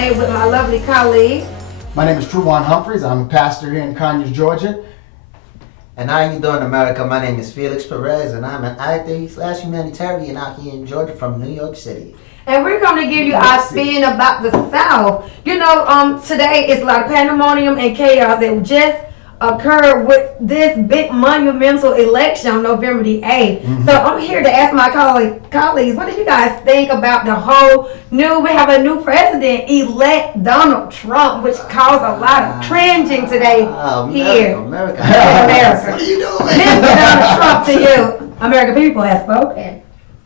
today with my lovely colleague. My name is Truwan Humphreys. I'm a pastor here in Conyers, Georgia. And how you doing, America? My name is Felix Perez, and I'm an actor/humanitarian out here in Georgia from New York City. And we're going to give you our spin about the South. You know, today is a lot of pandemonium and chaos that just occurred with this big monumental election on November the 8th. Mm-hmm. So I'm here to ask my colleagues, what did you guys think about the whole we have a new president-elect, Donald Trump, which caused a lot of cringing today here. America. America. What are you doing? Mr. Donald Trump, to you. American people have spoken.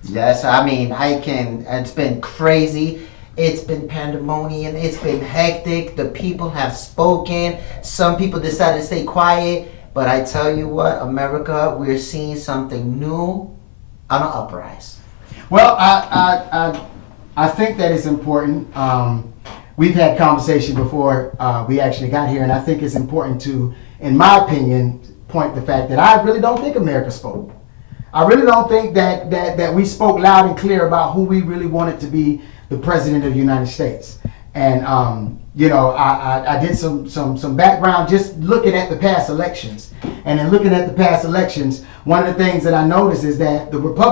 Yes, I mean, it's been crazy. It's been pandemonium. It's been hectic. The people have spoken. Some people decided to stay quiet. But I tell you what, America, we're seeing something new on an uprise. Well, I think that it's important. We've had conversation before we actually got here, and I think it's important to, in my opinion, point the fact that I really don't think America spoke. I really don't think that we spoke loud and clear about who we really wanted to be the president of the United States. And I did some background just looking at the past elections. And in looking at the past elections, one of the things that I noticed is that the votes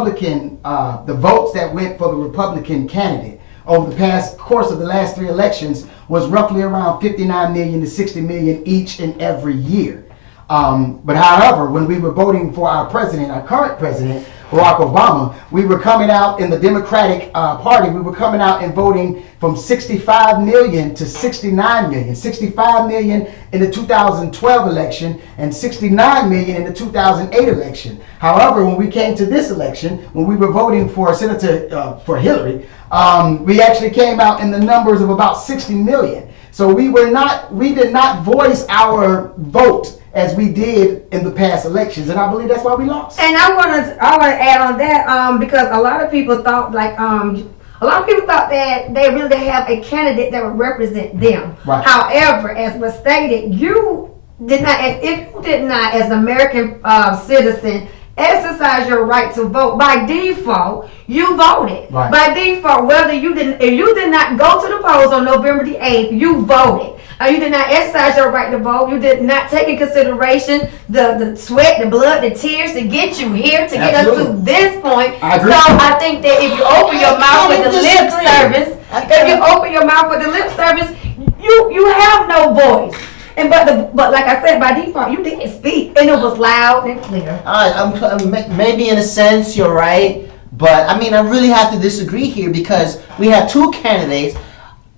that went for the Republican candidate over the past course of the last 3 elections was roughly around 59 million to 60 million each and every year. But however, when we were voting for our president, our current president, Barack Obama, we were coming out in the Democratic Party, we were coming out and voting from 65 million to 69 million. 65 million in the 2012 election and 69 million in the 2008 election. However, when we came to this election, when we were voting for Senator, for Hillary, we actually came out in the numbers of about 60 million. So we did not voice our vote as we did in the past elections, and I believe that's why we lost. And I want to add on that because a lot of people thought that they really didn't have a candidate that would represent them. Right. However, as was stated, you did not, if you did not, as an American citizen, exercise your right to vote. By default, you voted. Right. By default, if you did not go to the polls on November the 8th, you voted. You did not exercise your right to vote. You did not take in consideration the sweat, the blood, the tears to get you here, to get us to this point. I agree. So I think that if you open your mouth with the lip service, you have no voice. And but like I said, by default, you didn't speak, and it was loud and clear. Maybe in a sense you're right, but I mean I really have to disagree here because we have 2 candidates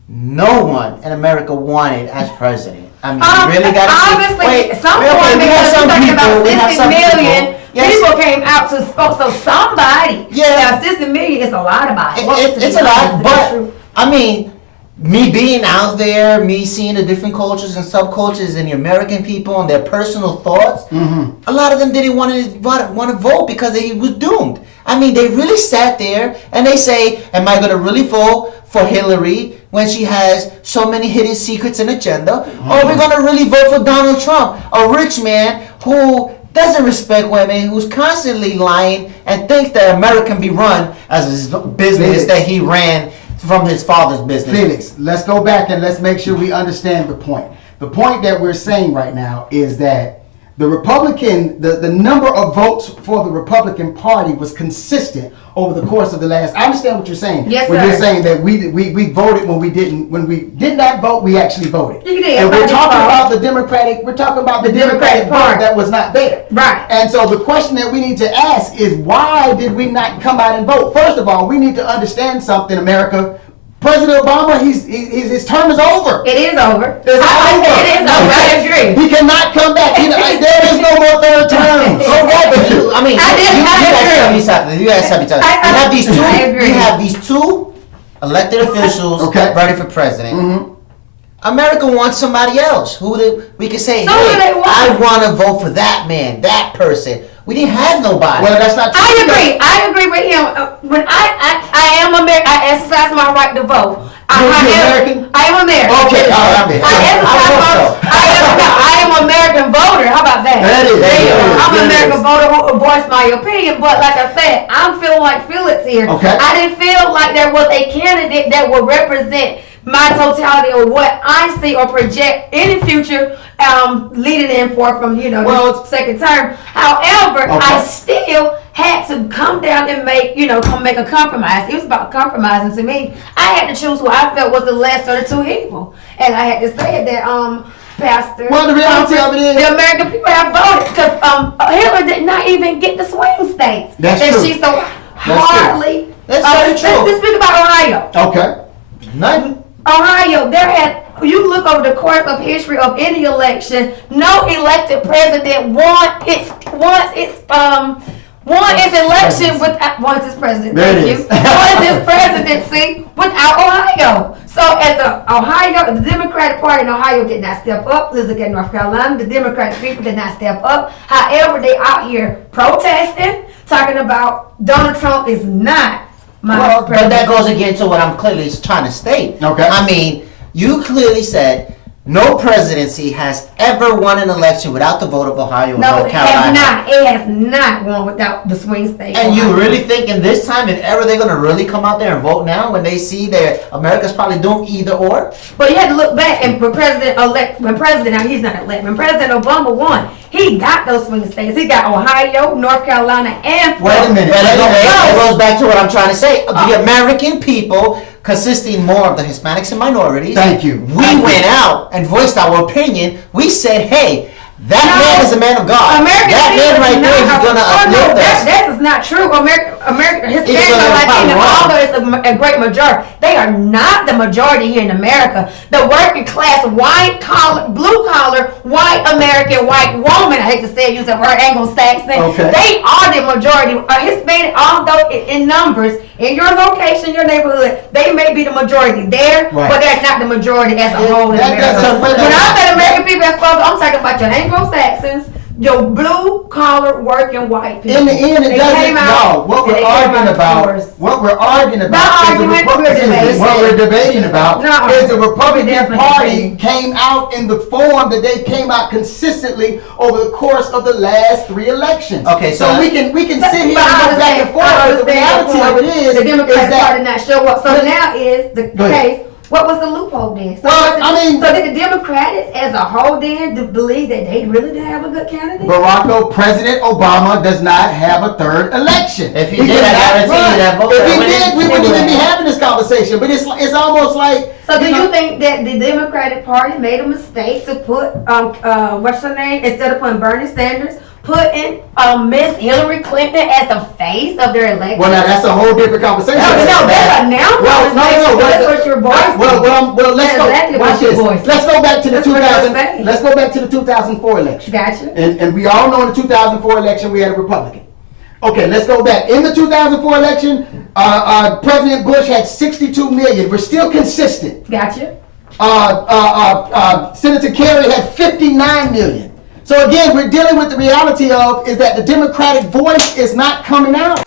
no one in America wanted as president. I mean, you really got to obviously, someone, because we're talking about 60 million people came out to spoke, so somebody. Yeah, 60 million is a lot about it. It's a lot, but I mean, me being out there, me seeing the different cultures and subcultures and the American people and their personal thoughts, a lot of them didn't want to vote because they was doomed. I mean, they really sat there and they say, am I going to really vote for Hillary when she has so many hidden secrets and agenda? Or are we going to really vote for Donald Trump, a rich man who doesn't respect women, who's constantly lying and thinks that America can be run as his business that he ran from his father's business. Felix, let's go back and let's make sure we understand the point. The point that we're saying right now is that the Republican, the number of votes for the Republican Party was consistent over the course of the last. I understand what you're saying. Yes, when sir. you're saying that we voted when we did not vote, we actually voted. You did. And we're talking about the Democratic Party that was not there. Right. And so the question that we need to ask is, why did we not come out and vote? First of all, we need to understand something, America. President Obama, his term is over. It is over. It is over. I agree. He cannot come back. There is no more third terms. Okay, but you guys tell me something. You have these two elected officials running for president. Mm-hmm. America wants somebody else we can say, hey, I want to vote for that man, that person. We didn't have nobody. Well, that's not true. I agree with him. When I am American, I exercise my right to vote. American? I am American. Okay, all right. I am an American voter. How about that? I'm an American voter who voiced my opinion. But like I said, I'm feeling like Felix here. Okay. I didn't feel like there was a candidate that would represent my totality of what I see or project in the future, leading in for from this second term. However, I still had to come down and make a compromise. It was about compromising to me. I had to choose who I felt was the lesser of the two evil, and I had to say that Pastor. Well, the reality of it is, the American people have voted because Hillary did not even get the swing states. That's and true. She's so hardly. That's true. Let's speak about Ohio. okay. Nothing. Ohio, you look over the course of history of any election, no elected president won its election without won its presidency. There it is. Won its presidency without Ohio. So as the Democratic Party in Ohio did not step up. Let's look at North Carolina. The Democratic people did not step up. However, they out here protesting, talking about Donald Trump is not my But president. that goes against what I'm clearly trying to state. Okay. I mean, you clearly said no presidency has ever won an election without the vote of Ohio and No, North it Carolina. has not. It has not won without the swing state. And you Ohio. really think in this time and ever they're gonna really come out there and vote now when they see that America's probably doing either or? But you had to look back and when President Obama won, he got those swing states. He got Ohio, North Carolina, and Wait a Florida. minute. But anyway, it goes back to what I'm trying to say. The American people, consisting more of the Hispanics and minorities, Thank you. we went out and voiced our opinion. We said, hey, that man is a man of God. American That man people right is there is not- going to oh, no, uplift us. that is not true. American Hispanics Even though are they're Latino, probably although it's a great majority. They are not the majority here in America. The working class, white collar, blue collar, white American, white woman. I hate to say it, use the word Anglo-Saxon. Okay. They are the majority. Hispanic, although in numbers, in your location, your neighborhood, they may be the majority there, Right. but they're not the majority as a whole in That America. doesn't- When I said American people as folks, I'm talking about your Anglo-Saxons, your blue collar working white people. In the end, it They doesn't. came out No, what and we're they came arguing out about, force. what we're arguing Not about, is the arguing, Repu- we're debating. what we're debating about No, is the we're Republican definitely Party debating. came out in the form that they came out consistently over the course of the last 3 elections. Okay, so we can sit here and But I go back and forth, but the reality of it is the Democratic Party that. not show up. So now is the Go ahead. case. What was the loophole then? So Well, I mean- so did the Democrats as a whole then believe that they really didn't have a good candidate? President Obama does not have a 3rd election. If he did, I cannot guarantee you run. that vote If he would did, we wouldn't even be having this conversation. But it's almost like. So do know- you think that the Democratic Party made a mistake to put what's her name, instead of putting Bernie Sanders, putting Miss Hillary Clinton as the face of their election? Well, now that's a whole different conversation. No, that's a now Well, conversation. That's what you're voicing. Well, let's That's go. exactly Watch what you're this. voicing. Let's go back to the That's what you're saying. 2000. Let's go back to the 2004 election. Gotcha. And we all know in the 2004 election we had a Republican. Okay, let's go back. In the 2004 election, President Bush had 62 million. We're still consistent. Gotcha. Senator Kerry had 59 million. So again, we're dealing with the reality of is that the Democratic voice is not coming out.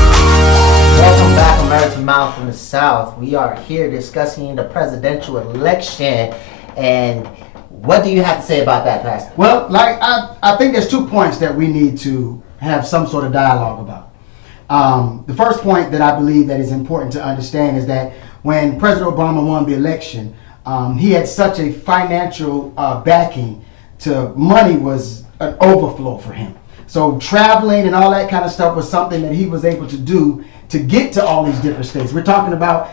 Welcome back, American Mouth from the South. We are here discussing the presidential election. And what do you have to say about that, Pastor? Well, I think there's 2 points that we need to have some sort of dialogue about. The first point that I believe that is important to understand is that when President Obama won the election, he had such a financial backing to money was an overflow for him. So traveling and all that kind of stuff was something that he was able to do to get to all these different states. We're talking about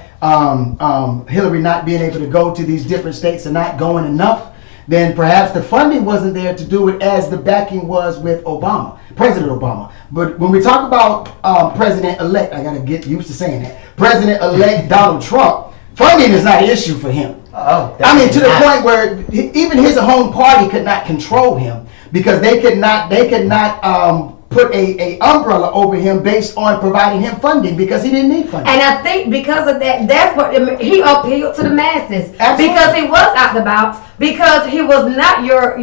Hillary not being able to go to these different states and not going enough. Then perhaps the funding wasn't there to do it as the backing was with Obama, President Obama. But when we talk about President-elect, I gotta get used to saying that, President-elect Donald Trump, funding is not an issue for him. Oh, I mean, to the point where even his own party could not control him because they could not put a umbrella over him based on providing him funding because he didn't need funding. And I think because of that, that's what he appealed to the masses. Absolutely. Because he was out the box. Because he was not your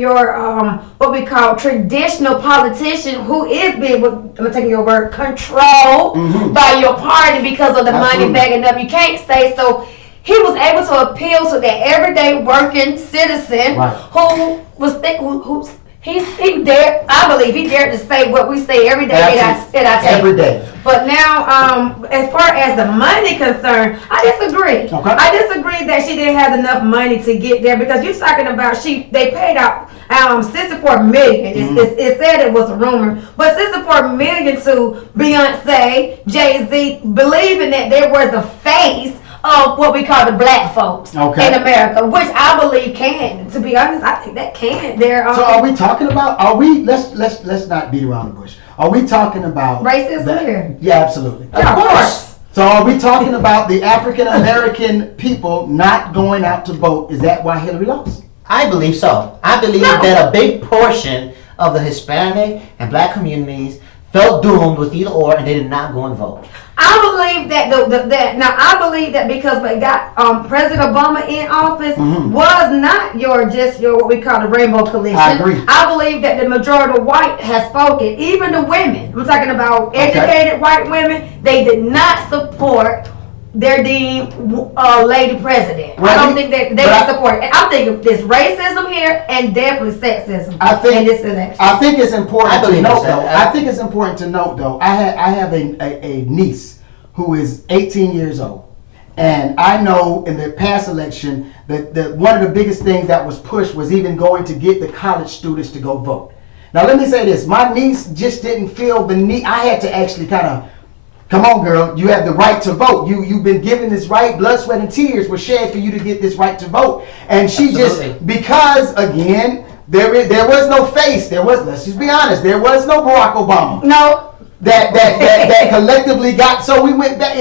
what we call traditional politician who is being, I'm taking your word, controlled by your party because of the Absolutely. money backing up. You can't say so. He was able to appeal to that everyday working citizen Right. who was who He dared. I believe he dared to say what we say every day at our table. Every day. But now, as far as the money concerned, I disagree. Okay. I disagree that she didn't have enough money to get there because you're talking about they paid out 64 million. It said it was a rumor, but 64 million to Beyonce, Jay-Z, believing that they were the face of what we call the black folks in America, which I believe can. To be honest, I think that can. So are we talking about? Let's not beat around the bush. Are we talking about racism here? Yeah, absolutely. Yeah, of course. So are we talking about the African American people not going out to vote? Is that why Hillary lost? I believe so. I believe that a big portion of the Hispanic and black communities felt doomed with either or, and they did not go and vote. I believe that now I believe that because we got President Obama in office was not your what we call the Rainbow Coalition. I agree. I believe that the majority of white has spoken, even the women. We're talking about educated white women. They did not support their deemed lady president. I don't think they support it. I'm thinking there's racism here and definitely sexism in this election. I think it's important to note though. I think it's important to note though. I have a niece who is 18 years old, and I know in the past election that one of the biggest things that was pushed was even going to get the college students to go vote. Now let me say this: my niece just didn't feel the need. I had to actually kind of. Come on, girl, you have the right to vote. You've been given this right. Blood, sweat, and tears were shed for you to get this right to vote. And she just, because again, there was no face. Let's just be honest, there was no Barack Obama. No. That collectively got, so we went back,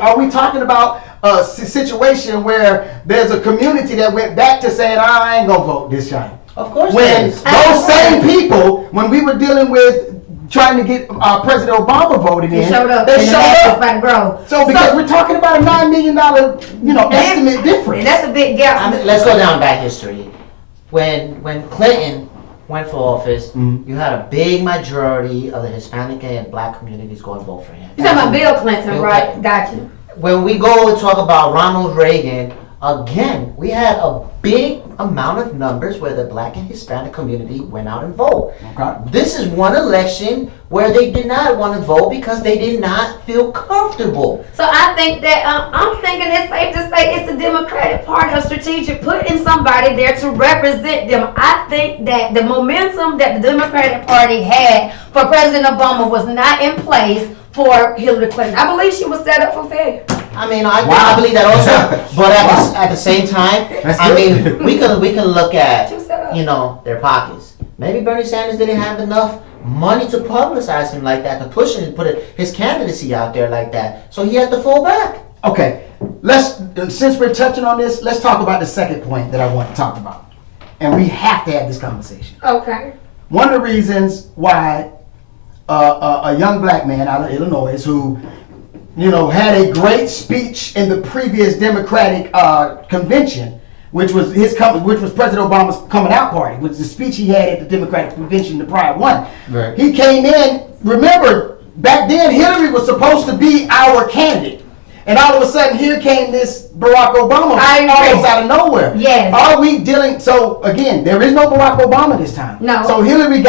are we talking about a situation where there's a community that went back to saying, I ain't gonna vote this time? Of course. When those same people, when we were dealing with trying to get President Obama voted in. They showed up. They showed up. By the grove. So because we're talking about a $9 million, estimate difference. That's a big gap. Let's go down back history. When Clinton went for office, you had a big majority of the Hispanic and black communities go and vote for him. You're talking about Bill Clinton, right? Gotcha. When we go and talk about Ronald Reagan, again, we had a big amount of numbers where the black and Hispanic community went out and voted. Okay. This is one election where they did not want to vote because they did not feel comfortable. So I think that I'm thinking it's safe to say it's the Democratic Party of strategic putting somebody there to represent them. I think that the momentum that the Democratic Party had for President Obama was not in place for Hillary Clinton. I believe she was set up for failure. I mean, I believe that also, but at the same time, we can look at their pockets. Maybe Bernie Sanders didn't have enough money to publicize him like that, to push him and put his candidacy out there like that, so he had to fall back. Okay, since we're touching on this, let's talk about the second point that I want to talk about, and we have to have this conversation. Okay. One of the reasons why a young black man out of Illinois who had a great speech in the previous Democratic convention, which was President Obama's coming out party, which is the speech he had at the Democratic convention, the prior one. Right. He came in, remember, back then Hillary was supposed to be our candidate. And all of a sudden, here came this Barack Obama almost out of nowhere. Yes. Are we dealing? So again, there is no Barack Obama this time. No. So Hillary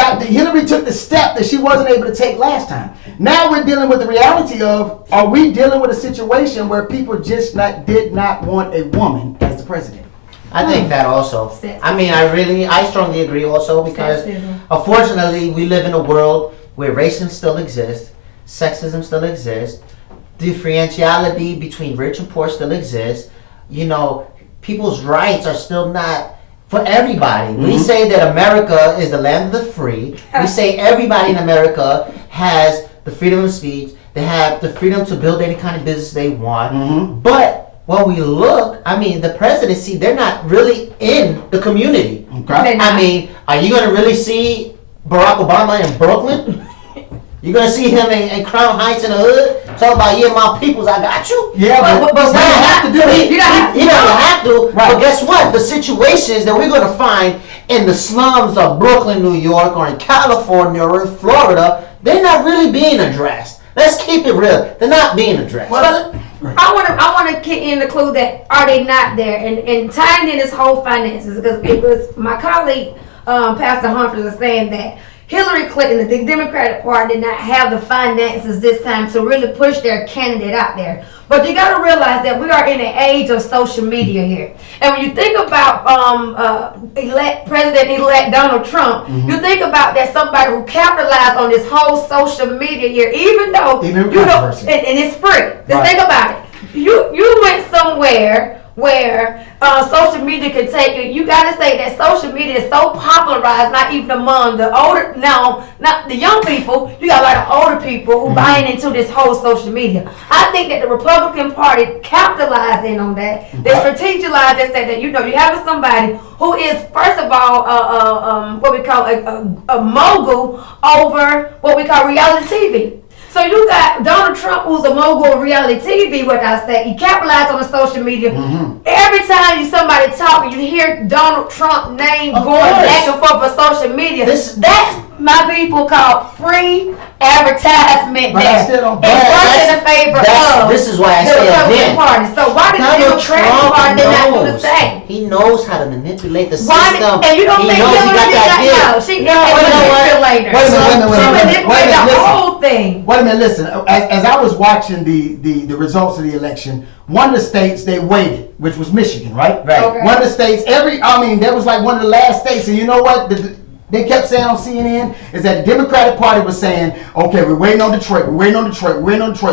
took the step that she wasn't able to take last time. Now we're dealing with the reality of: are we dealing with a situation where people just did not want a woman as the president? I think that also. I mean, I strongly agree also because unfortunately we live in a world where racism still exists, sexism still exists. Differentiality between rich and poor still exists. People's rights are still not for everybody. We say that America is the land of the free. We say everybody in America has the freedom of speech. They have the freedom to build any kind of business they want. But when we look, the presidency, they're not really in the community. Okay. Are you going to really see Barack Obama in Brooklyn? You're going to see him in Crown Heights in the hood, talk about, my peoples, I got you. Yeah, but you don't have to do it. You don't have to. Right. But guess what? The situations that we're going to find in the slums of Brooklyn, New York, or in California, or in Florida, they're not really being addressed. Let's keep it real. They're not being addressed. Well, I want to kick in the clue that are they not there, and tying in this whole finances, because it was my colleague Pastor Humphreys is saying that Hillary Clinton, the Democratic Party, did not have the finances this time to really push their candidate out there. But you got to realize that we are in an age of social media here. And when you think about President-elect Donald Trump, you think about that somebody who capitalized on this whole social media here, even though, and it's free. Just think about it. You went somewhere where social media could take you. You got to say that social media is so popularized, not even among the older, now, not the young people. You got a lot of older people who buying into this whole social media. I think that the Republican Party capitalized in on that. They strategized and said that, you have somebody who is, first of all, what we call a mogul over what we call reality TV. So you got Donald Trump, who's a mogul of reality TV, what I say. He capitalized on the social media. Every time somebody talking, you hear Donald Trump name going back and forth on social media. That's my people call free advertisement. But I still don't. In favor of this is why I the say Republican Party. So why did the Democratic Party not do the same? He knows how to manipulate the system. And you don't think Hillary did not know? She manipulated. She manipulated the whole thing. Wait a minute, listen. As I was watching the results of the election, one of the states they waited, which was Michigan, right? Right. Okay. One of the states, that was like one of the last states, and you know what? They kept saying on CNN is that the Democratic Party was saying, okay, we're waiting on Detroit,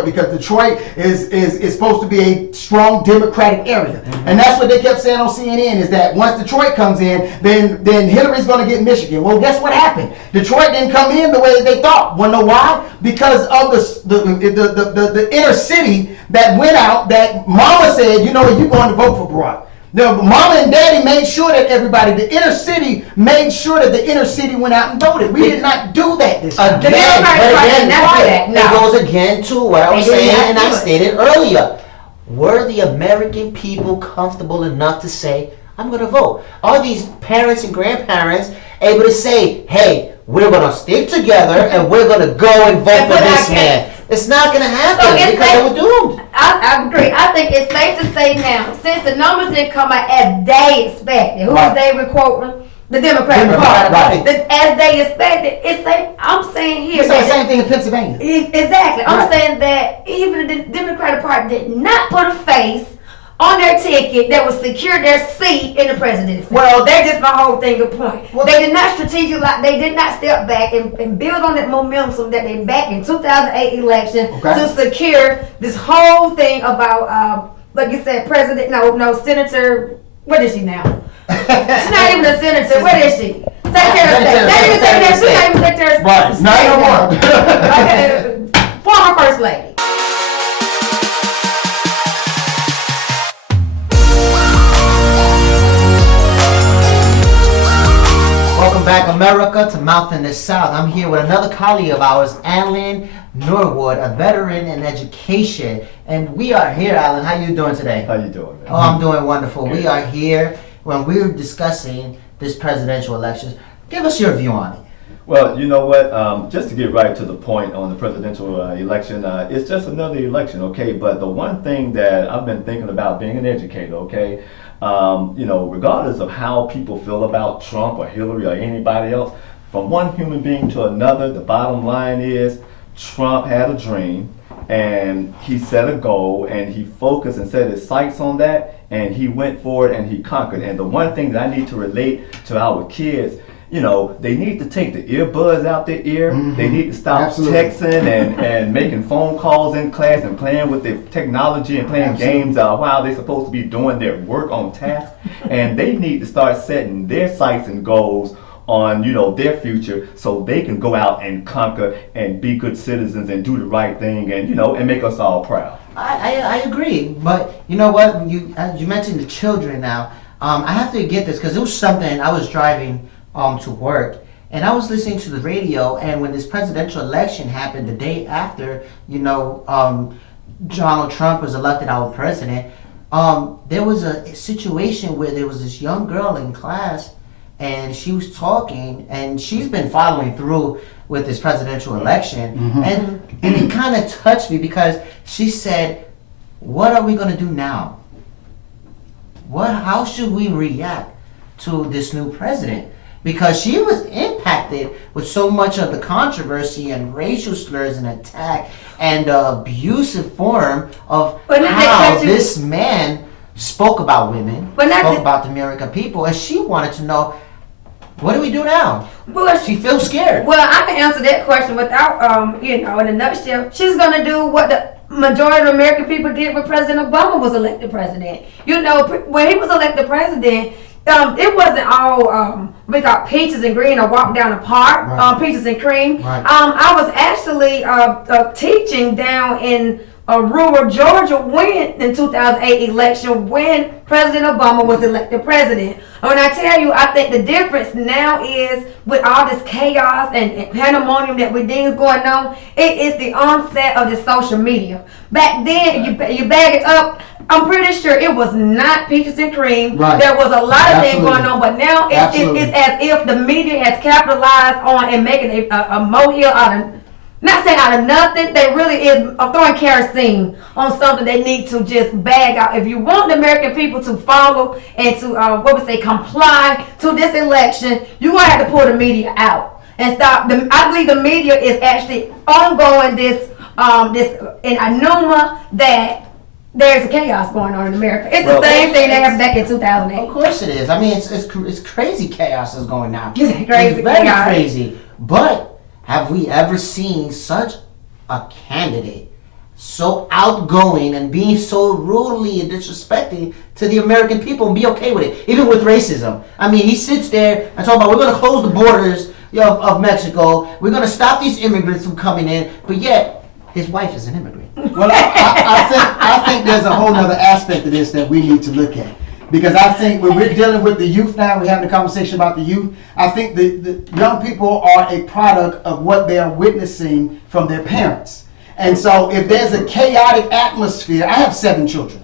because Detroit is supposed to be a strong Democratic area. And that's what they kept saying on CNN is that once Detroit comes in, then Hillary's going to get Michigan. Well, guess what happened? Detroit didn't come in the way that they thought. Want to know why? Because of the inner city that went out that Mama said, you're going to vote for Barack. The mama and daddy made sure that the inner city made sure that the inner city went out and voted. We did not do that this time. It goes again to what I was saying and I stated earlier. Were the American people comfortable enough to say, I'm going to vote? Are these parents and grandparents able to say, hey, we're going to stick together and we're going to go and vote for this man? It's not going to happen because they were doomed. I agree. I think it's safe to say now, since the numbers didn't come out as they expected, who was they quoting? The Democratic Party. Right. As they expected, I'm saying here. You say the same thing in Pennsylvania. Exactly. I'm saying that even the Democratic Party did not put a face on their ticket that would secure their seat in the presidency. Well, that's just my whole thing of point. Well, they did not they did not step back and build on that momentum that they back in 2008 election to secure this whole thing about, like you said, Senator, what is she now? She's not even a senator. What is she? Secretary of State. She's not even Secretary of State. Right. No more. Former First Lady. Welcome back, America, to Mouth in the South. I'm here with another colleague of ours, Alan Norwood, a veteran in education. And we are here, Alan. How you doing today? How you doing, man? Oh, I'm doing wonderful. Good. We are here when we're discussing this presidential election. Give us your view on it. Well, you know what? Just to get right to the point on the presidential election, it's just another election, okay? But the one thing that I've been thinking about being an educator, okay? Regardless of how people feel about Trump or Hillary or anybody else, from one human being to another, the bottom line is Trump had a dream and he set a goal and he focused and set his sights on that and he went for it and he conquered. And the one thing that I need to relate to our kids, they need to take the earbuds out their ear. Mm-hmm. They need to stop texting and making phone calls in class and playing with the technology and playing games while they're supposed to be doing their work on task. And they need to start setting their sights and goals on their future so they can go out and conquer and be good citizens and do the right thing and make us all proud. I agree, but you know what? You mentioned the children now. I have to get this because it was something I was driving to work, and I was listening to the radio, and when this presidential election happened the day after, Donald Trump was elected our president, there was a situation where there was this young girl in class, and she was talking, and she's been following through with this presidential election, and it kind of touched me because she said, what are we going to do now? How should we react to this new president? because she was impacted with so much of the controversy and racial slurs and attack and abusive form of how this man spoke about women, spoke about the American people, and she wanted to know, what do we do now? Well, she feels scared. Well, I can answer that question without, in a nutshell. She's going to do what the majority of American people did when President Obama was elected president. When he was elected president, it wasn't all we got peaches and green or walk down the park, right. Peaches and cream. Right. I was actually teaching down in rural Georgia in 2008 election when President Obama was elected president. When I tell you, I think the difference now is with all this chaos and pandemonium that we think is going on, it is the onset of the social media. Back then, you bag it up, I'm pretty sure it was not peaches and cream. Right. There was a lot of things Absolutely. going on, but now it's as if the media has capitalized on and making a molehill out of, not saying out of nothing, they really is throwing kerosene on something they need to just bag out. If you want the American people to follow and to, comply to this election, you're going to have to pull the media out and stop. I believe the media is actually ongoing this in Anuma that there's chaos going on in America. It's the same thing that happened back in 2008. Of course it is. I mean, it's crazy chaos is going on. It's crazy. It's very chaos. crazy. But have we ever seen such a candidate so outgoing and being so rudely and disrespecting to the American people and be okay with it, even with racism? I mean, he sits there and talks about, we're going to close the borders of Mexico, we're going to stop these immigrants from coming in, but yet his wife is an immigrant. Well, I think there's a whole other aspect of this that we need to look at. Because I think when we're dealing with the youth now, we're having a conversation about the youth, I think the young people are a product of what they are witnessing from their parents. And so if there's a chaotic atmosphere, I have 7 children.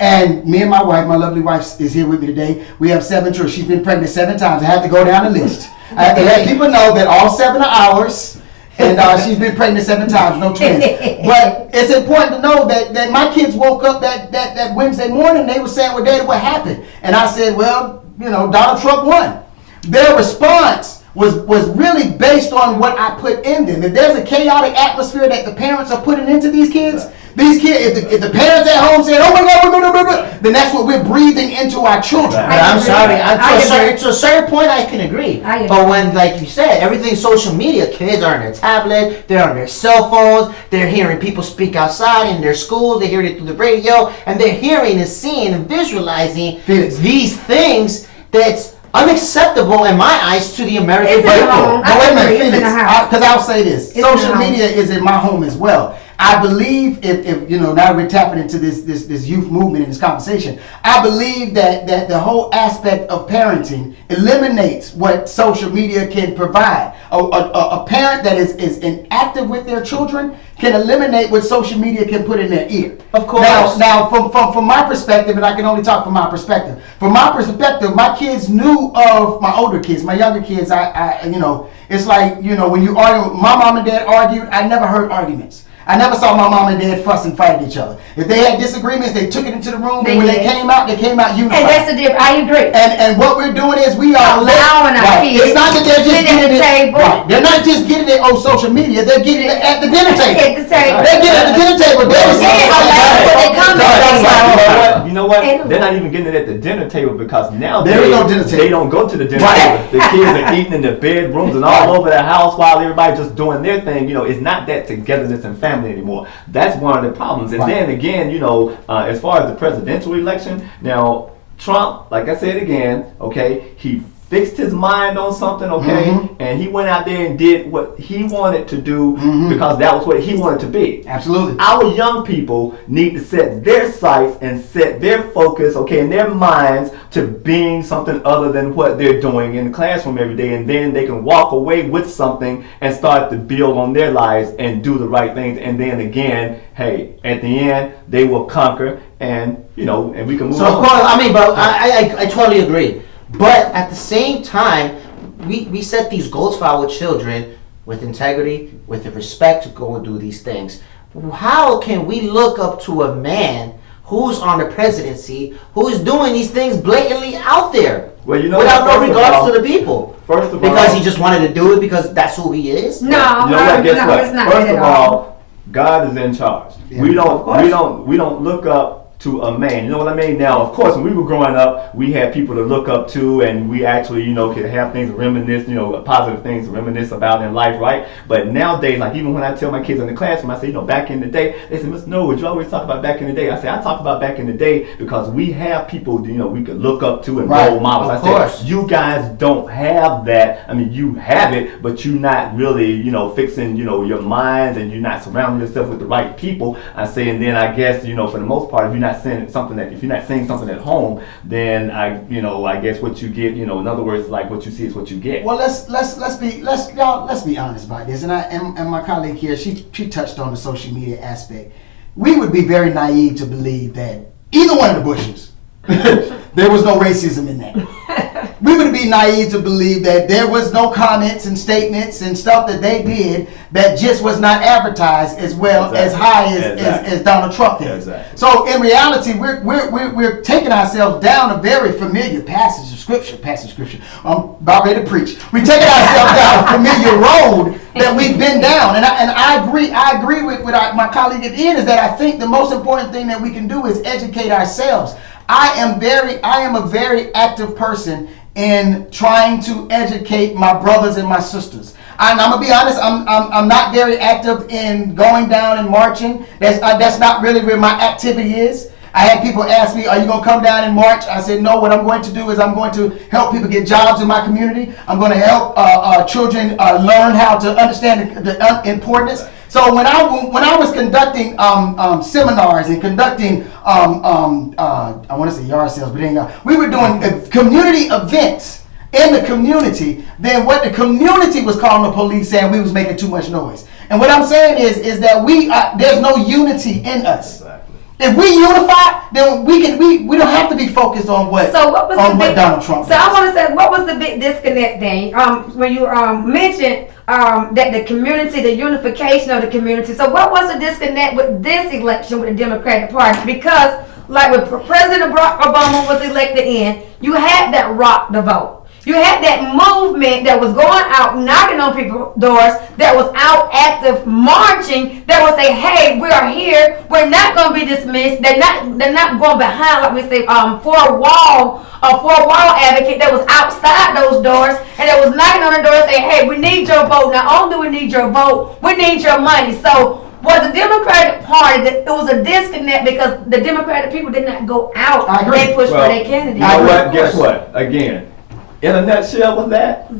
And me and my wife, my lovely wife is here with me today. We have 7 children. She's been pregnant 7 times. I have to go down the list. I have to let people know that all 7 are ours. And she's been pregnant 7 times, no twins. But it's important to know that my kids woke up that Wednesday morning, they were saying, well, Daddy, what happened? And I said, well, Donald Trump won. Their response was really based on what I put in them. If there's a chaotic atmosphere that the parents are putting into these kids, if the parents at home saying, oh my God, then that's what we're breathing into our children. I'm sorry. To a certain point, I can agree. But when, like you said, everything's social media, kids are on their tablet, they're on their cell phones, they're hearing people speak outside in their schools, they're hearing it through the radio, and they're hearing and seeing and visualizing these things that's unacceptable in my eyes to the American people. But wait a minute, Felix, because I'll say this. Social media is in my home as well. I believe if now we're tapping into this youth movement in this conversation, I believe that the whole aspect of parenting eliminates what social media can provide. A parent that is inactive with their children can eliminate what social media can put in their ear. Of course. Now from my perspective, and I can only talk from my perspective. From my perspective, my kids knew of my older kids, my younger kids. It's like when you argue, my mom and dad argued. I never heard arguments. I never saw my mom and dad fuss and fight at each other. If they had disagreements, they took it into the room, and when they came out unified. And that's the difference. I agree. And what we're doing is we are allowing our kids It's not that they're just getting getting the table. Right. They're not just getting it on social media. They're getting it at the dinner table. At the table. They're getting it at the dinner table. You know what? They're not even getting it at the dinner table because now there is no dinner table. They don't go to the dinner table. The kids are eating in their bedrooms and all over the house while everybody's just doing their thing. It's not that togetherness and family anymore. That's one of the problems. And then again, as far as the presidential election, now Trump, like I said again, okay, he fixed his mind on something, okay, and he went out there and did what he wanted to do because that was what he wanted to be. Absolutely. Our young people need to set their sights and set their focus, okay, in their minds to being something other than what they're doing in the classroom every day, and then they can walk away with something and start to build on their lives and do the right things, and then again, hey, at the end, they will conquer, and and we can move on. So of course, I totally agree. But at the same time, we set these goals for our children with integrity, with the respect to go and do these things. How can we look up to a man who's on the presidency, who is doing these things blatantly out there? Well, you know, without no first of regards all- to the people. First of Because all, he just wanted to do it because that's who he is. No, you know what? Guess no, what? it's not First that of at all. all, God is in charge. Yeah, we of course. don't look up to a man. You know what I mean? Now, of course, when we were growing up, we had people to look up to, and we actually, you know, could have things to reminisce, you know, positive things to reminisce about in life, right? But nowadays, like even when I tell my kids in the classroom, I say, you know, back in the day, they say, Mr. Norwood, you always talk about back in the day. I say, I talk about back in the day because we have people, you know, we could look up to and Right. role models. Of I course. said, you guys don't have that. I mean, you have it, but you're not really, you know, fixing, you know, your minds, and you're not surrounding yourself with the right people. I say, and then I guess, you know, for the most part, if you're not saying something that, if you're not saying something at home, then I guess what you get, you know, in other words, like what you see is what you get. Well, let's be honest about this. And my colleague here, she touched on the social media aspect. We would be very naive to believe that either one of the Bushes, there was no racism in that. We would be naive to believe that there was no comments and statements and stuff that they did that just was not advertised as well as high as Donald Trump did. Exactly. So in reality, we're taking ourselves down a very familiar passage of scripture. I'm about ready to preach. We're taking ourselves down a familiar road that we've been down, and I agree with my colleague at the end, is that I think the most important thing that we can do is educate ourselves. I am a very active person in trying to educate my brothers and my sisters. I'm gonna be honest. I'm not very active in going down and marching. That's not really where my activity is. I had people ask me, "Are you gonna come down and march?" I said, "No. What I'm going to do is I'm going to help people get jobs in my community. I'm going to help children learn how to understand the importance." So when I was conducting seminars and conducting I want to say yard sales, but anyhow, we were doing community events in the community. Then what the community was calling the police, saying we was making too much noise. And what I'm saying is that there's no unity in us. If we unify, then we don't have to be focused on what Donald Trump. So I want to say, what was the big disconnect then? When you mentioned that the community, the unification of the community. So what was the disconnect with this election with the Democratic Party? Because like when President Barack Obama was elected in, you had that rock the vote. You had that movement that was going out knocking on people's doors, that was out active marching, that would say, hey, we are here, we're not going to be dismissed. They're not going behind, like we say, four wall advocate that was outside those doors and that was knocking on the door saying, hey, we need your vote. Not only do we need your vote, we need your money. So was the Democratic Party, it was a disconnect because the Democratic people did not go out and push for their candidate. You know what? Guess what? Again, in a nutshell with that,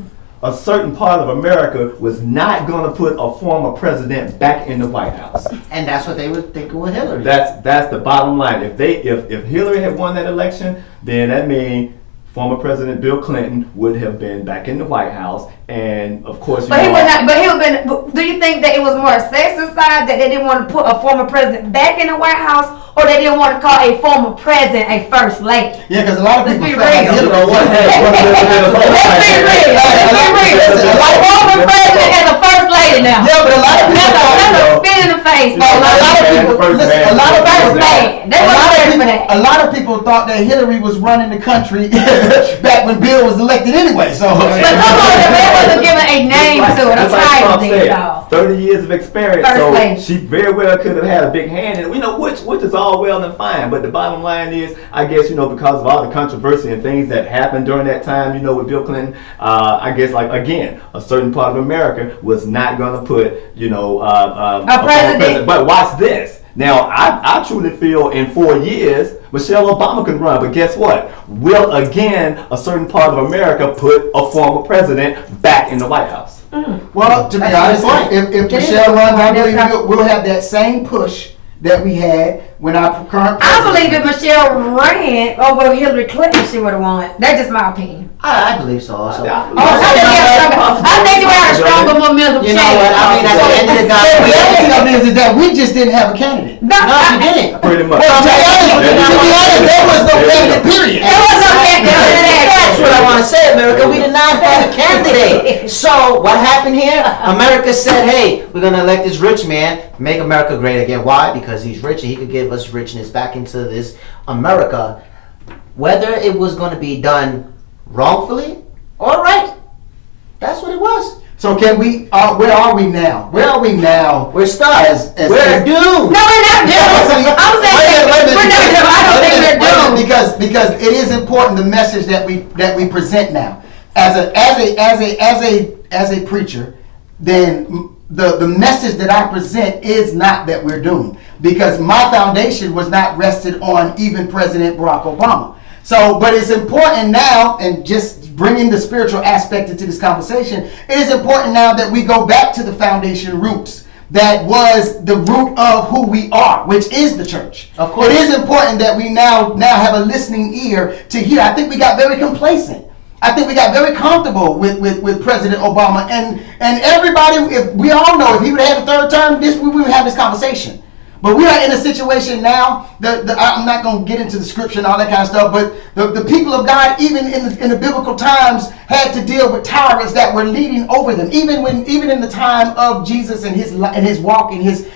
a certain part of America was not going to put a former president back in the White House. And that's what they were thinking with Hillary. That's the bottom line. If Hillary had won that election, then that means former President Bill Clinton would have been back in the White House, and of course, But he would not. But he would have been. Do you think that it was more a sexist side, that they didn't want to put a former president back in the White House, or they didn't want to call a former president a first lady? Yeah, because a lot of people Let's be felt like real. Hillary. You know what? Hey, Let's be real. Let's be real. A former president and a first lady now. Yeah, but a lot of people That's a spin in the face. A lot of people, listen, a lot of First people, man. They weren't ready for that. a lot of people thought that Hillary was running the country back when Bill was elected anyway. So, But come on, they wasn't giving a name to it, a That's like title Trump there, said, y'all. 30 years of experience, First so lady. she very well could have had a big hand in it. We know which is all well and fine, but the bottom line is, I guess, because of all the controversy and things that happened during that time, with Bill Clinton, I guess, like, again, a certain part of America was not going to put, a president. But watch this. Now, I truly feel in 4 years, Michelle Obama could run, but guess what? Will, again, a certain part of America put a former president back in the White House? well, to be That's honest, a good point. if Michelle runs, I believe we'll have that same push that we had when our current I president. believe if Michelle ran over Hillary Clinton, she would have won. That's just my opinion. I believe so also. I think you had a stronger momentum. You know what? I mean, at the end of the The day, reality of it is that we just didn't have a candidate. no, you didn't. Pretty much. Well, to be honest, there was no candidate, period. There was no candidate. That's what I want to say, America. We did not have a candidate. So what happened here? America said, hey, we're going to elect this rich man, make America great again. Why? Because he's rich and he could give us richness back into this America. Whether it was going to be done wrongfully or right. That's what it was. So can we? Where are we now? Where are we now? We're stuck. We're doomed. No, we're not doomed. I'm saying we're not doomed. I don't think we're doomed. Because it is important, the message that we present now. As a preacher, then the message that I present is not that we're doomed, because my foundation was not rested on even President Barack Obama. So, but it's important now, and just bringing the spiritual aspect into this conversation, it is important now that we go back to the foundation roots. That was the root of who we are, which is the church. Of course. It is important that we now have a listening ear to hear. I think we got very complacent. I think we got very comfortable with President Obama, and everybody. If we all know, if he would have had a third term, we would have this conversation. But we are in a situation now. I'm not going to get into the scripture and all that kind of stuff. But the people of God, even in the biblical times, had to deal with tyrants that were leading over them. Even in the time of Jesus and his walk and his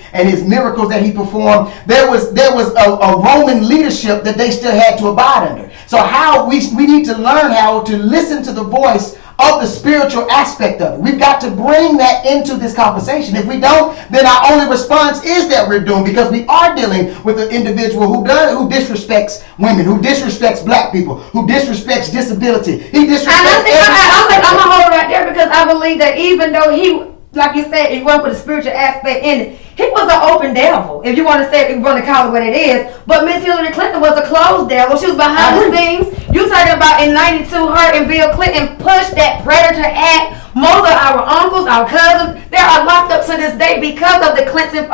miracles that he performed, there was a Roman leadership that they still had to abide under. So how we need to learn how to listen to the voice of the spiritual aspect of it. We've got to bring that into this conversation. If we don't, then our only response is that we're doomed, because we are dealing with an individual who disrespects women, who disrespects black people, who disrespects disability. He disrespects. I'm gonna hold it right there, because I believe that even though he, like you said, he went with a spiritual aspect in it, he was an open devil, if you want to say, if you want to call it what it is. But Miss Hillary Clinton was a closed devil. She was behind the scenes. You talking about in '92, her and Bill Clinton pushed that predator act. Most of our uncles, our cousins, they are locked up to this day because of the Clinton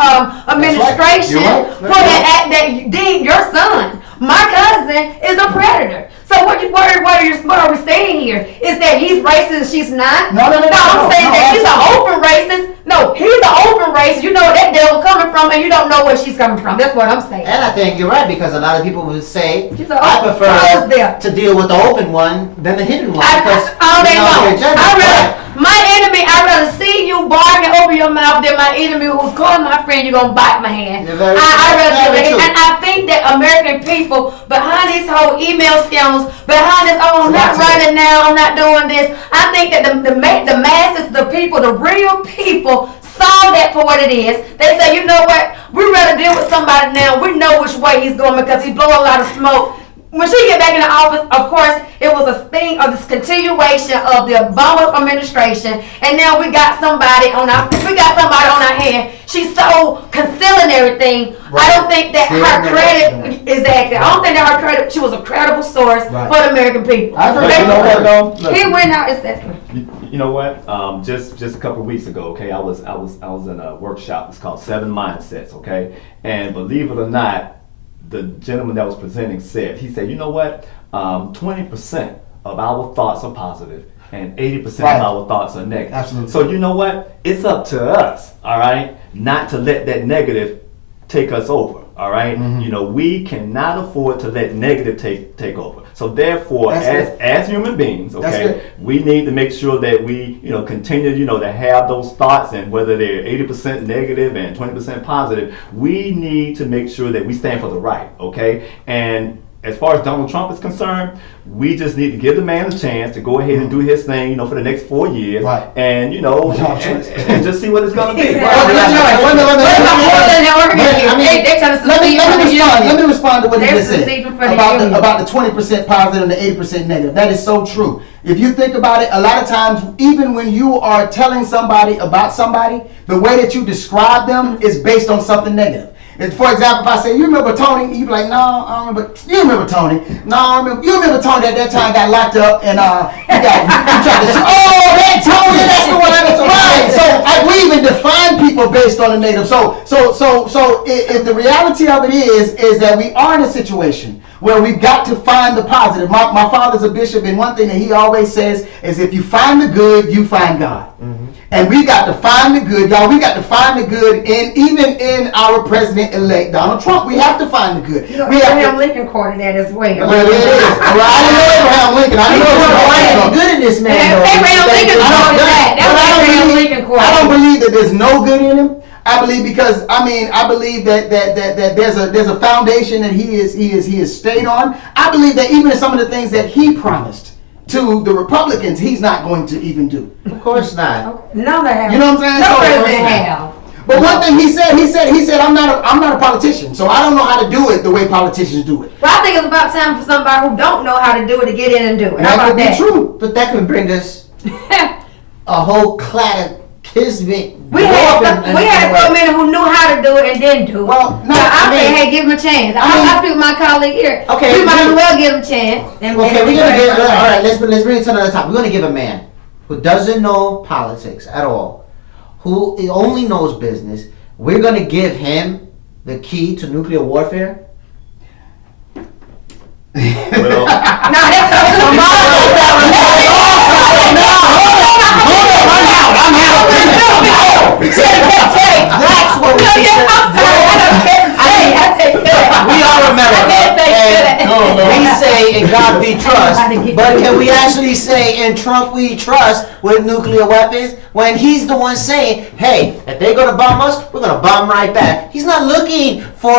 administration for that act that did your son. My cousin is a predator. So what are we saying here? Is that he's racist and she's not? No, I'm saying that he's an open racist. No, he's an open racist. You know where that devil coming from, and you don't know where she's coming from. That's what I'm saying. And I think you're right, because a lot of people would say, I prefer to deal with the open one than the hidden one. My enemy, I'd rather see you barking over your mouth than my enemy who's calling my friend, you're going to bite my hand. And I think that American people, behind these whole email scandals, behind this, I'm not running now, I'm not doing this, I think that the masses, the people, the real people, saw that for what it is. They say, you know what, we'd rather deal with somebody now, we know which way he's going because he's blowing a lot of smoke. When she get back in the office, of course, it was a thing of this continuation of the Obama administration, and now we got somebody on our hand. She's so concealing everything. Right. I don't think that her credit is accurate. I don't think that her credit. She was a credible source for the American people. I agree. You know what though? He went out. You know what? Just a couple of weeks ago, okay, I was in a workshop. It's called 7 Mindsets, okay, and believe it or not, the gentleman that was presenting said, you know what, 20% of our thoughts are positive and 80% of our thoughts are negative. Absolutely. So you know what, it's up to us, all right, not to let that negative take us over, all right? Mm-hmm. You know, we cannot afford to let negative take over. So therefore, as human beings, okay, we need to make sure that we, continue, to have those thoughts, and whether they're 80% negative and 20% positive, we need to make sure that we stand for the right, okay? And as far as Donald Trump is concerned, we just need to give the man a chance to go ahead and do his thing, for the next 4 years, and and just see what it's going to be. Let me respond to what he just said about the 20% positive and the 80% negative. That is so true. If you think about it, a lot of times, even when you are telling somebody about somebody, the way that you describe them is based on something negative. And for example, if I say, you remember Tony? You'd be like, no, I don't remember. You remember Tony? No, I remember. You remember Tony that time got locked up and you tried to shoot. Oh, that Tony, that's the one. Right. So we even define people based on the negative. So if the reality of it is that we are in a situation where we've got to find the positive. My father's a bishop, and one thing that he always says is, if you find the good, you find God. Mm-hmm. And we got to find the good, y'all. We got to find the good even in our president-elect, Donald Trump. We have to find the good. Abraham Lincoln quoted that as well. Well, it is. I didn't know Abraham Lincoln. I didn't know good in this man. Abraham Lincoln quoted that. That was Abraham Lincoln quote. I don't believe that there's no good in him. I believe I believe that there's a foundation that he is stayed on. I believe that even in some of the things that he promised to the Republicans, he's not going to even do. Of course not. No, they haven't. You know what I'm saying? No So- president have. But one thing he said, I'm not a politician, so I don't know how to do it the way politicians do it. Well, I think it's about time for somebody who don't know how to do it to get in and do it. And How that about could be that? true. But that could bring us a whole clan of kismet. We had so many who knew how to do it and didn't do it. Well, no, so I I say, mean- hey, give him a chance. I mean- I speak with my colleague here. Okay, we might as well give him a chance. Okay, we're gonna give. All right, let's bring it to another topic. We're gonna give a man who doesn't know politics at all, who only knows business. We're gonna give him the key to nuclear warfare. Well, Now that's That's what we said. We all remember. We say in God we trust, but can we actually say in Trump we trust with nuclear weapons when he's the one saying, hey, if they're gonna bomb us, we're gonna bomb right back. He's not looking for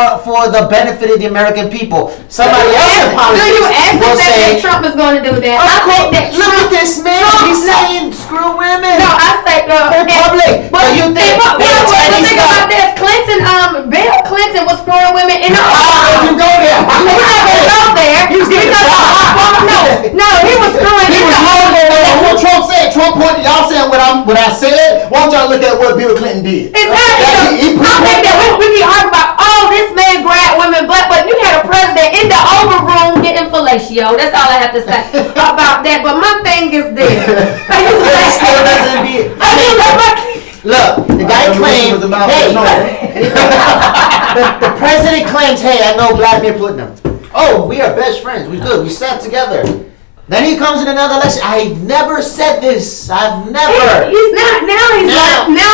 the benefit of the American people. Somebody else in Do you politics ask will that say, Trump is going to do that? of I course, think that look at Trump, this man. He's saying screw women. No, I say in public. But you think But think about this. Bill Clinton was screwing women in the If you go there, We're not gonna go there. No, he was screwing he in was the wrong. What Trump said. Trump pointed. Y'all saying what I said. Why don't y'all look at what Bill Clinton did? Exactly. He I think that we keep arguing about, oh, this man grabbed women, but you had a president in the Oval Room getting fellatio. That's all I have to say about that. But my thing is this. Still doesn't be. Look, the guy claims, hey, the president claims, hey, I know Vladimir Putin. Oh, we are best friends. We good. We sat together. Then he comes in another election. I've never said this. I've never. He's not. Now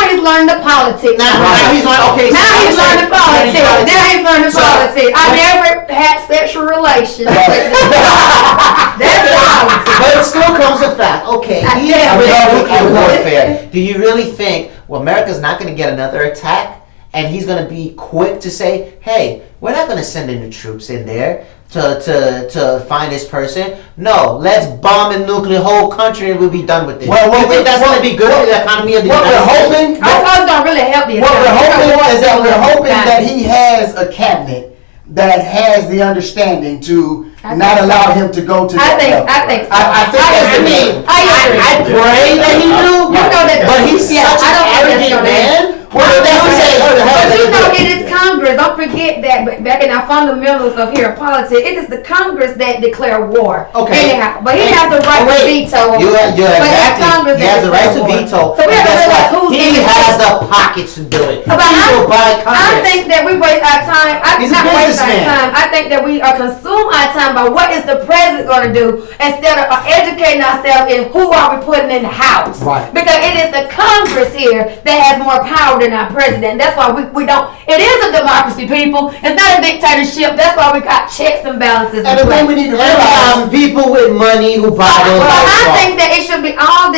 he's learned the politics. Now he's like, okay. Now he's learning politics. Now he's learning politics. I never had sexual relations. That's politics. But it still comes to fact. Okay, he's Yeah. really nuclear warfare. Do you really think, well, America's not going to get another attack, and he's going to be quick to say, hey, we're not going to send any troops in there to find this person? No, let's bomb and nuclear whole country and we'll be done with this. Well, you think that's going to be good for the economy of the What United we're States? hoping. I thought it was gonna really help you. What we're hoping is that we're hoping that he has a cabinet that has the understanding to not allow him to go to that level. I think so. I think that's the thing. I pray that he do, You know that, but he's yeah, such I an don't think that's arrogant gonna man. Well, What that's they say, what- But you know, it is Congress. Don't forget that. But back in our fundamentals of here in politics, it is the Congress that declare war. Okay. Anyhow, but he has the right to veto. You're But it's exactly. Congress He has that the right to declares war. veto. So we and have to guess realize what? who's He in the has the pockets to do it. But He will buy I Congress. think that we waste our time. He's a Not waste our businessman. time. I think that we consume our time by what is the president going to do instead of educating ourselves in who are we putting in the house. Right. Because it is the Congress here that has more power than our president. That's why we don't. It is a democracy, people. It's not a dictatorship. That's why we got checks and balances. And in the thing place. we need to And realize. people with money who buy those. Well, I votes. think that it should be all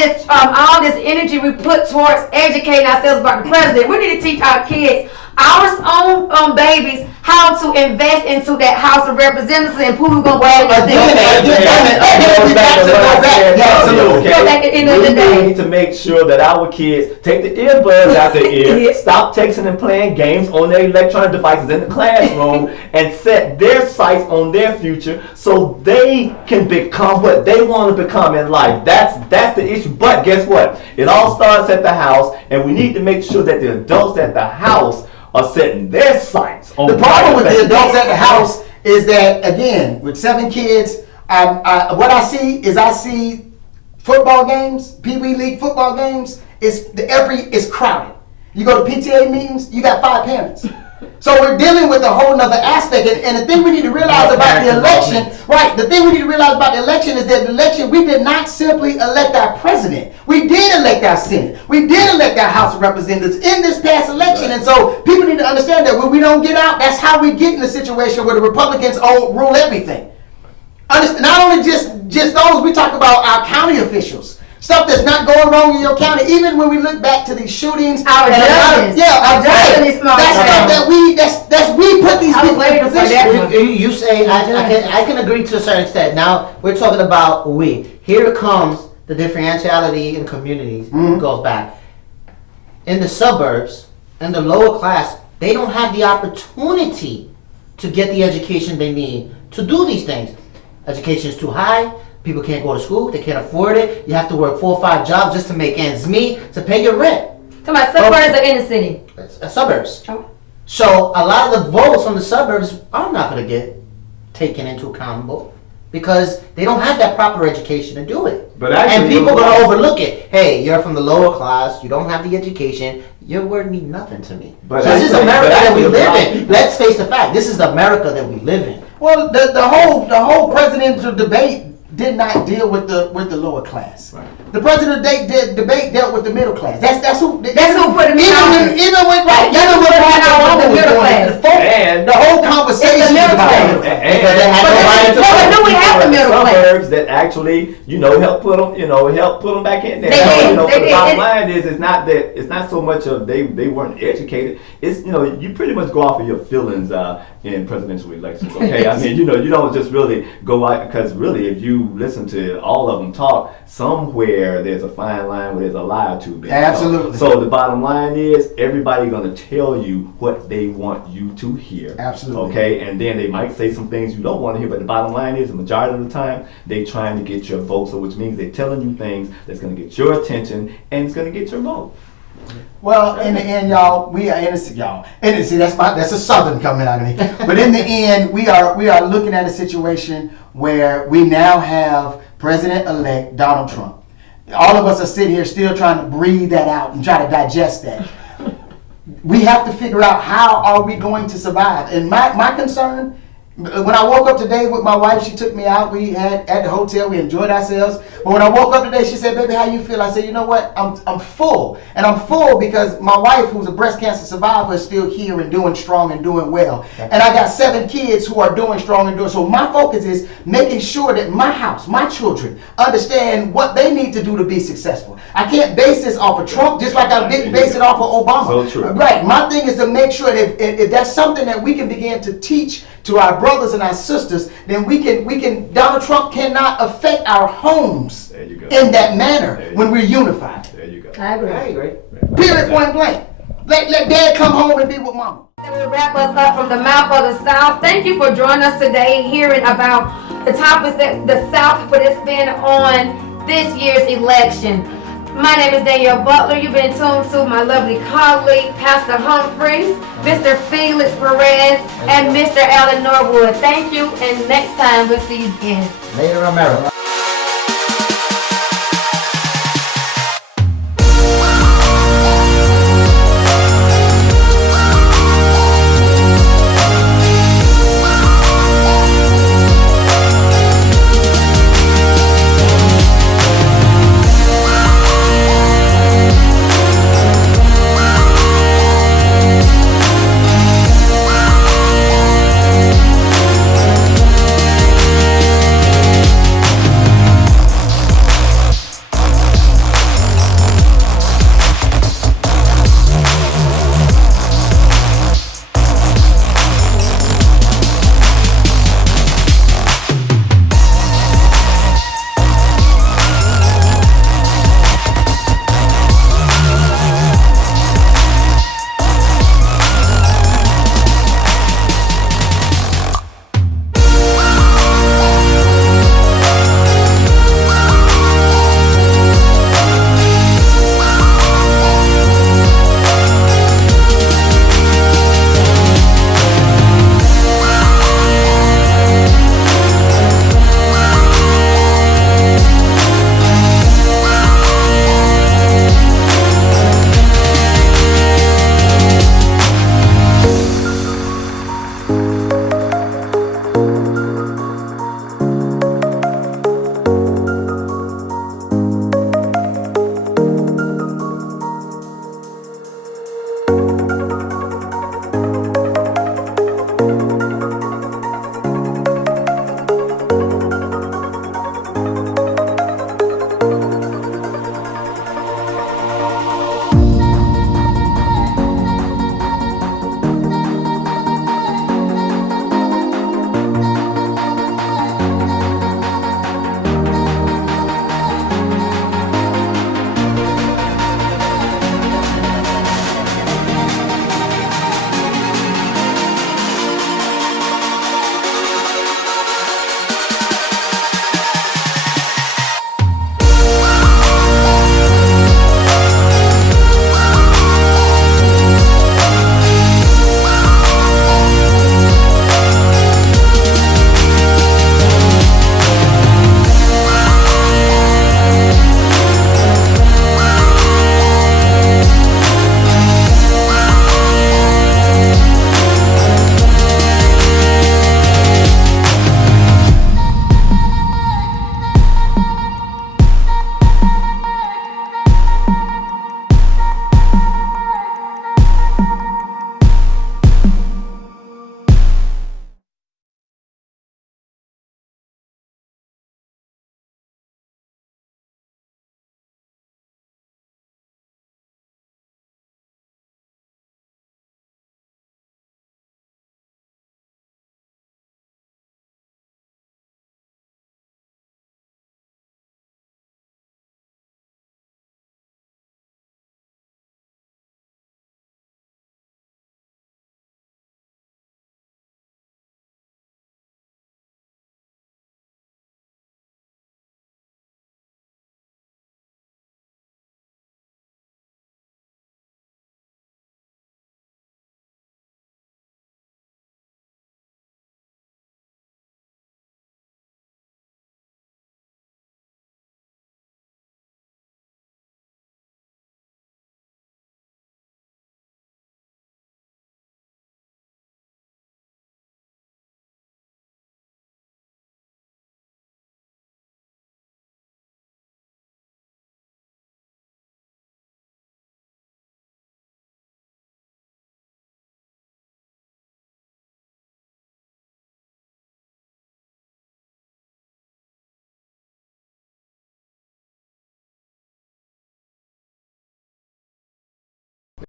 this energy we put towards educating ourselves about the president. We need to teach our kids, our own babies, how to invest into that House of Representatives and who we're going Okay. Go back at the end of the We day. need to make sure that our kids take the earbuds out their ear, stop texting and playing games on their electronic devices in the classroom, and set their sights on their future so they can become what they want to become in life. That's the issue. But guess what? It all starts at the house, and we need to make sure that the adults at the house are setting their sights on The problem with the right adults at the house is that, again, with 7 kids, what I see football games, Pee Wee League football games, it's crowded. You go to PTA meetings, you got 5 parents. So we're dealing with a whole nother aspect. And the thing we need to realize about the election, right, the thing we need to realize about the election is that the election, we did not simply elect our president. We did elect our Senate. We did elect our House of Representatives in this past election. Right. And so people need to understand that when we don't get out, that's how we get in a situation where the Republicans rule everything. Not only just those, we talk about our county officials. Stuff that's not going wrong in your county. Even when we look back to these shootings, Our and a lot of- judges. yeah, Our judges in these small that's stuff towns. that we put these I was people in waiting for position. that one. You say I can agree to a certain extent. Now we're talking about we. Here comes the differentiality in communities. Goes back in the suburbs and the lower class. They don't have the opportunity to get the education they need to do these things. Education is too high. People can't go to school. They can't afford it. You have to work 4 or 5 jobs just to make ends meet to pay your rent. To my suburbs or in the city? Suburbs. Oh. So a lot of the votes from the suburbs are not going to get taken into accountable because they don't have that proper education to do it. But actually, and people are going to overlook it. Hey, you're from the lower class. You don't have the education. Your word means nothing to me. But This is actually- America but that we actually, live in. Let's face the fact. This is the America that we live in. Well, the whole presidential debate did not deal with the lower class. Right. The presidential debate dealt with the middle class. That's who That's who put them in even office. even when Right, that's even who when put them in Barack office, Obama the was middle doing class. it, the whole conversation It's the middle about class. the middle class. Because they had But nobody then- to but we knew we had the middle class. suburbs that actually, help put them back in there. They So, did, they the did. bottom line is, it's not so much of they weren't educated. It's, you pretty much go off of your feelings in presidential elections. Okay, I mean, you don't just really go out because really, if you listen to all of them talk, somewhere there's a fine line where there's a lie or two being told. Absolutely. So the bottom line is, everybody gonna tell you what they want you to hear. Absolutely. Okay, and then they might say some things you don't want to hear, but the bottom line is, the majority of the time, they trying to get your vote. So which means they're telling you things that's gonna get your attention and it's gonna get your vote. Well, in the end, y'all, we are innocent, y'all. And see, that's a Southern coming out of me. But in the end, we are looking at a situation where we now have President-elect Donald Trump. All of us are sitting here still trying to breathe that out and try to digest that. We have to figure out how are we going to survive. And my concern, when I woke up today with my wife, she took me out. We had at the hotel. We enjoyed ourselves. But when I woke up today, she said, "Baby, how you feel?" I said, "You know what? I'm full, and I'm full because my wife, who's a breast cancer survivor, is still here and doing strong and doing well. And I got 7 kids who are doing strong and doing. So my focus is making sure that my house, my children, understand what they need to do to be successful. I can't base this off of Trump, just like I didn't base it off of Obama. So true. Right. My thing is to make sure that if that's something that we can begin to teach to our brothers and our sisters, then we can. Donald Trump cannot affect our homes There you go. in that manner There you when go. we're unified. There you go. I agree. I agree. Period. Point blank. Let Dad come home and be with Mama. That will wrap us up from the mouth of the South. Thank you for joining us today, hearing about the topics that the South put its spin on this year's election. My name is Danielle Butler. You've been tuned to my lovely colleague, Pastor Humphreys, Mr. Felix Perez, and Mr. Alan Norwood. Thank you, and next time we'll see you again. Later, America.